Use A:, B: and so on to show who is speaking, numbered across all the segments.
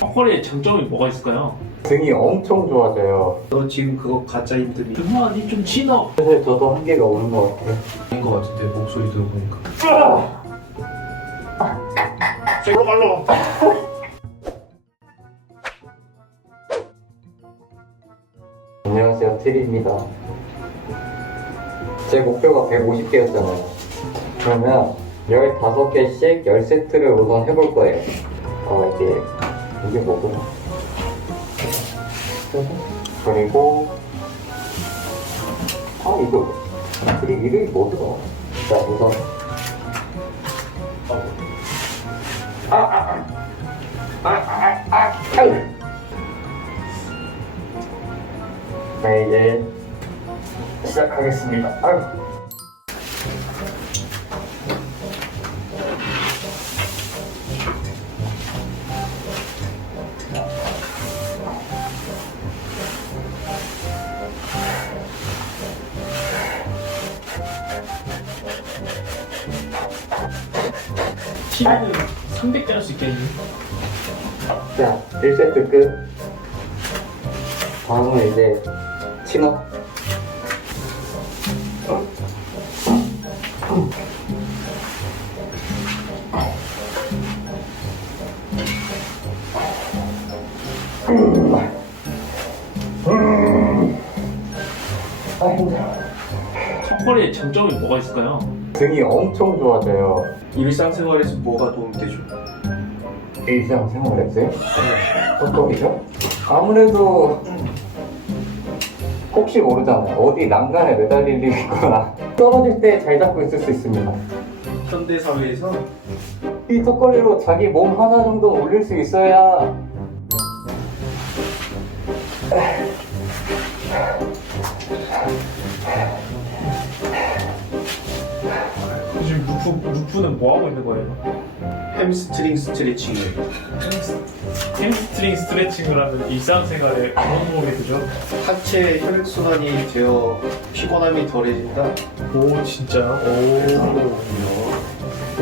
A: 턱걸이의 장점이 뭐가 있을까요?
B: 등이 엄청 좋아져요.
C: 너 지금 그거 가짜 힘듦이
A: 그만이 좀 치너.
B: 사실 저도 한계가 오는 것 같아요.
C: 아닌 것 같은데 목소리 들어보니까
A: 쇠로 갈로.
B: 안녕하세요, 트리입니다. 제 목표가 150개였잖아요. 그러면 15개씩 10세트를 우선 해볼 거예요. 어, 이게, 이게 뭐구나. 그리고, 아, 이거, 트리 이름이 뭐더라? 자, 우선. 아, 아, 아, 아, 아. 네, 이제 시작하겠습니다. 아유.
A: TV는 300개 할 수 있겠니?
B: 자, 1세트 끝. 다음은 이제 친어. 아 힘들어.
A: 턱걸이의 장점이 뭐가 있을까요?
B: 등이 엄청 좋아져요.
C: 일상생활에서 뭐가 도움되죠?
B: 일상생활에서요? 헛소리죠? 아무래도 혹시 모르잖아요. 어디 난간에 매달릴 일이 있거나 떨어질 때 잘 잡고 있을 수 있습니다.
C: 현대 사회에서
B: 이 턱걸이로 자기 몸 하나 정도 올릴 수 있어야
A: 지금 루프, 루프는 뭐 하고 있는 거예요?
C: 햄스트링 스트레칭을
A: 햄스트링 스트레칭을 하는 일상생활에 그런 몸이 그죠?
C: 하체 혈액순환이 되어 피곤함이 덜해진다
A: 오 진짜? 오.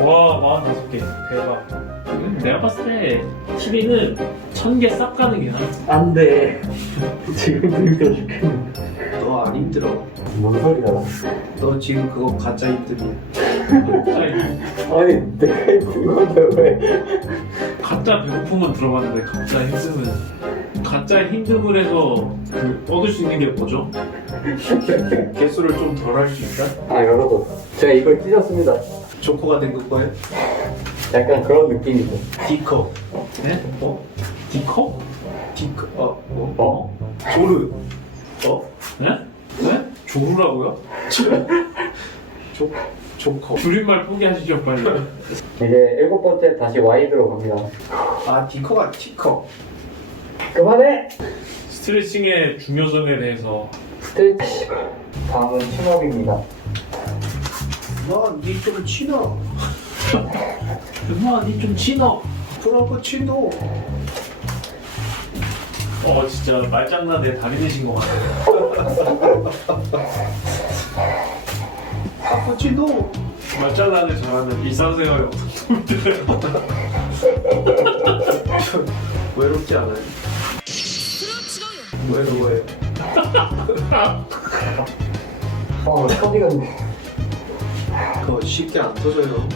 A: 와 45개 대박 음, 내가 봤을 때 TV는 1000개 싹 가능이야
B: 안 돼. 지금 힘들어 죽겠네.
C: 너안 힘들어
B: 뭔 소리야?
C: 너 지금 그거 가짜 힘듦이
A: 가짜,
B: 아니 내가 힘든 건데 왜?
A: 가짜 배고픔은 들어봤는데 가짜 힘듦은 가짜 힘듦을 해서 그 얻을 수 있는 게 뭐죠?
C: 개수를 좀 덜 할 수 있다?
B: 아 여러분 제가 이걸 찢었습니다.
C: 조커가 된 거예요?
B: 약간 그런 느낌이죠.
C: 디커
A: 네? 어? 디커?
C: 디커 어? 뭐?
B: 어?
C: 조르 어?
A: 네? 네? 조루라고요?
C: 조, 조커
A: 줄임말 포기하시죠 빨리
B: 이제 일곱 번째 다시 와이드로 갑니다.
C: 아 디커가 티커
B: 그만해.
A: 스트레칭의 중요성에 대해서
B: 스트레치. 다음은 친업입니다.
C: 너니좀 치너
A: 그만이 좀 치너
C: 프라고 치노
A: 어 진짜 말장난에 다리 되신 것 같아요
C: 카푸치노
A: 말장난을 잘하는 일상생활에 어떻게
C: 외롭지 않아요? 외로워요
B: 어 소리가
C: 그거 쉽게 안 터져요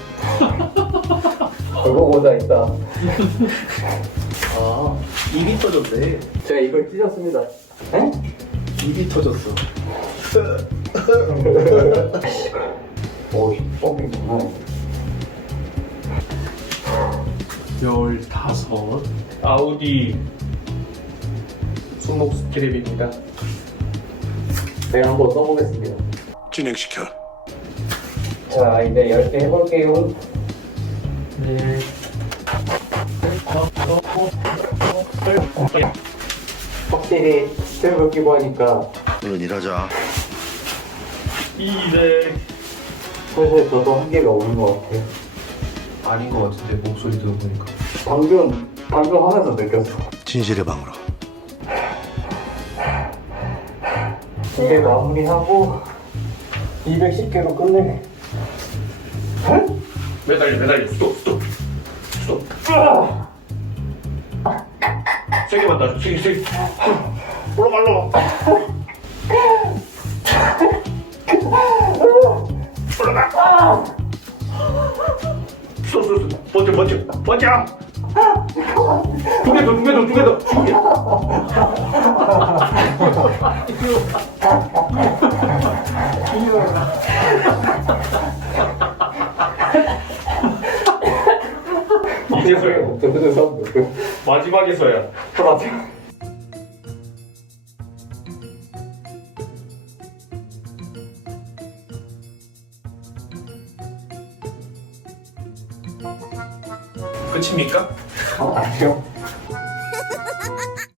B: 그거보다 있다.
C: 아 입이 터졌네
B: 제가 이걸 찢었습니다. 에?
C: 입이 터졌어
B: 오이 뻥이구나.
A: 열다섯 아우디
C: 손목 스트랩입니다
B: 제가 한번 써보겠습니다.
D: 진행시켜.
B: 자 이제 10개 해볼게요.
A: 네
B: 확실히 스텝을 끼고 하니까
D: 오늘 일하자.
A: 200
B: 사실 저도 한계가 오는 것 같아요.
C: 아닌 것 같은데 목소리 들어보니까
B: 방금 방금 하면서 느꼈어.
D: 진실의 방으로.
B: 이제 마무리하고 210개로 끝내.
A: 매달려 매달려 스톱 스톱 스톱
B: 아!
D: 세게 만다. 세게 세게. 올라갈로. 올라가. 버텨 버텨. 두 개 더, 두 개 더, 두 개 더. 두 개. 이제서야. 마지막에서야.
B: 프라지.
D: 끝입니까?
B: 어, 아니요.